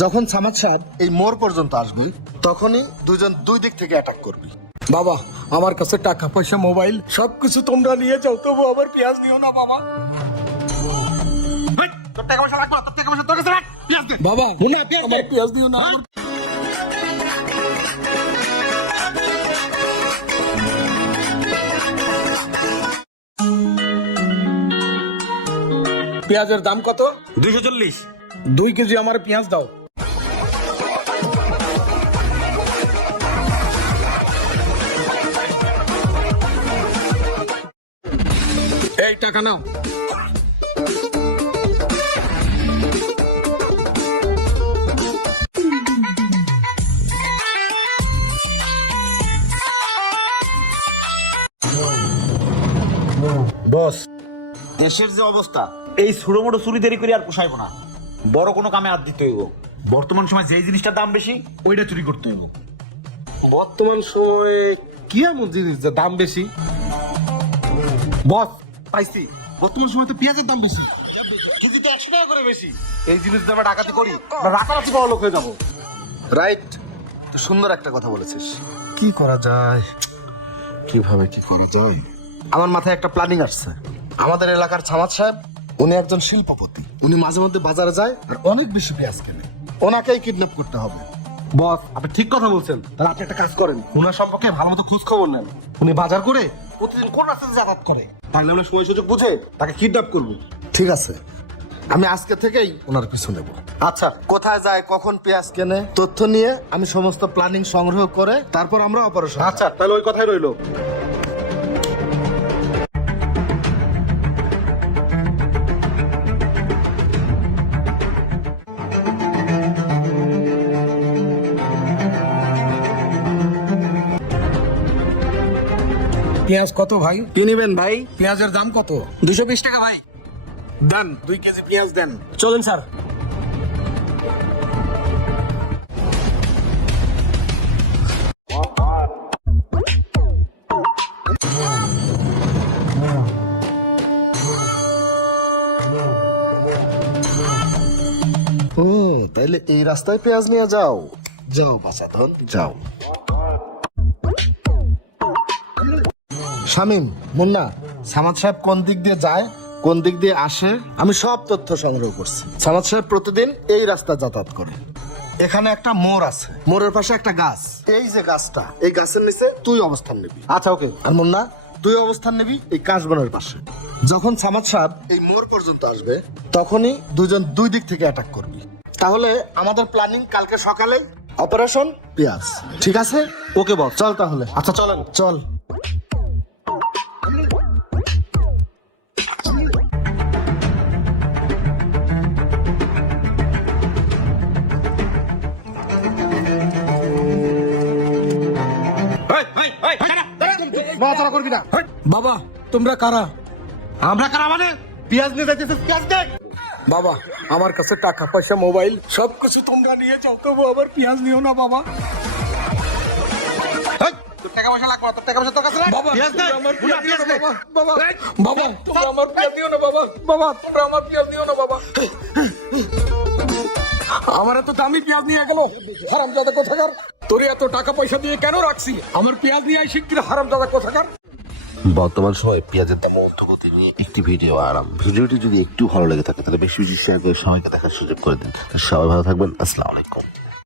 যখন সামাদ সাহেব এই মোড় পর্যন্ত আসবে তখনই দুজন দুই দিক থেকে অ্যাটাক করবি। বাবা আমার কাছে টাকা পয়সা মোবাইল সবকিছু তোমরা নিয়ে যাও তবু আবার পেঁয়াজ নিও না বাবা। তোর টাকা পয়সা লাগবে না, তোর টাকা পয়সা তোর কাছে রাখ, পেঁয়াজ দে। বাবা আমার পেঁয়াজ দিও না পেঁয়াজের দাম কত? দুইশো চল্লিশ। দুই কেজি আমার পেঁয়াজ দাও। এই টাকা নাও। বস। দেশের যে অবস্থা এই ছোট মোটো চুরি দেরি করে আর পোষাইব না। বড় কোনো কামে হাত দিতে হইব। বর্তমান সময় যেই জিনিসটার দাম বেশি ওইটা চুরি করতে হইব। বর্তমান সময়ে কি এমন জিনিস যে দাম বেশি? বস পাইছি। বর্তমান সময় তো পেঁয়াজের দাম বেশি। কেজিতে একশো টাকা করে বেশি। এই জিনিস আমরা ডাকাতি করি। রাতারাতি বড় লোক হয়ে যাব। রাইট। তুই সুন্দর একটা কথা বলেছিস। কি করা যায়? কীভাবে কি করা যায়? আমার মাথায় একটা প্ল্যানিং আসছে। আমাদের এলাকার ছামাদ সাহেব উনি একজন শিল্পপতি। উনি মাঝে মধ্যে বাজারে যায় আর অনেক বেশি পেঁয়াজ কেনে। ওনাকেই কিডন্যাপ করতে হবে। বস আপনি ঠিক কথা বলছেন। তাহলে আপনি একটা কাজ করেন। ওনার সম্পর্কে ভালো মতো খোঁজ খবর নেন। উনি বাজার করে প্রতিদিন কোন রাস্তাতে যাতায়াত করে? তাহলে আমরা সময় সুযোগ বুঝে তাকে কিডন্যাপ করব। ঠিক আছে। আমি আজকে থেকেই ওনার পিছু নেব। আচ্ছা কোথায় যায় কখন পেঁয়াজ কেনে? তথ্য নিয়ে আমি সমস্ত প্ল্যানিং সংগ্রহ করে তারপর আমরা অপারেশন আচ্ছা তাহলে ওই কথাই রইল। পেঁয়াজ কত ভাই? কি নেবেন ভাই? পেঁয়াজের দাম কত? দুশো বিশ টাকা ভাই। দেন দুই কেজি পেঁয়াজ দেন। চলুন স্যার। ও তাইলে এই রাস্তায় পেঁয়াজ নিয়ে যাও। যাও বাসাধন যাও। শামিম, মুন্না, সামাদ সাহেব কোন দিক দিয়ে যায়, কোন দিক দিয়ে আসে? আমি সব তথ্য সংগ্রহ করছি। সামাদ সাহেব প্রতিদিন এই রাস্তা যাতায়াত করে। এখানে একটা মোড় আছে। মোড়ের পাশে একটা গাছ। এই যে গাছটা, এই গাছের নিচে তুই অবস্থান নিবি। আচ্ছা ওকে। আর মুন্না, তুই অবস্থান নিবি এই কাশবনের পাশে। যখন সামাদ সাহেব এই মোড় পর্যন্ত আসবে, তখনই দুজন দুই দিক থেকে অ্যাটাক করবি। তাহলে আমাদের প্ল্যানিং কালকে সকালে অপারেশন পেঁয়াজ। ঠিক আছে? ওকে বল, চল তাহলে। আচ্ছা চলেন। চল। নড়াচড়া করবি না। বাবা তোমরা কারা? আমরা কারা মানে? পেঁয়াজ নিয়ে যাইতেছিস পেঁয়াজ দেখ বাবা আমার কাছে টাকা পয়সা মোবাইল সবকিছু তোমরা নিয়ে যাও। তবু আবার পেঁয়াজ নিও না বাবা। টাকা পয়সা লাগবে তোর টাকা পয়সা তোর কাছে। বাবা পেঁয়াজ দে, আমার পেঁয়াজ দে। বাবা বাবা বাবা তোমরা আমার পেঁয়াজ নিও না বাবা। বাবা। তোমরা আমার পেঁয়াজ নিও না বাবা। আমার এত দামি পেঁয়াজ নিয়ে গেল? হারাম দাদা কোথাকার? তোর এত টাকা পয়সা দিয়ে কেন রাখছি? আমার পেঁয়াজ নিয়ে শিগগির হারাম দাদা কোথাকার? বর্তমান সময় পেঁয়াজের দাম অর্থগতি নিয়ে একটি ভিডিও আরাম। ভিডিওটি যদি একটু ভালো লেগে থাকে, তাহলে বেশি বেশি শেয়ার করে সবাইকে দেখার সুযোগ করে দিন। সবাই ভালো থাকবেন। আসসালামু আলাইকুম।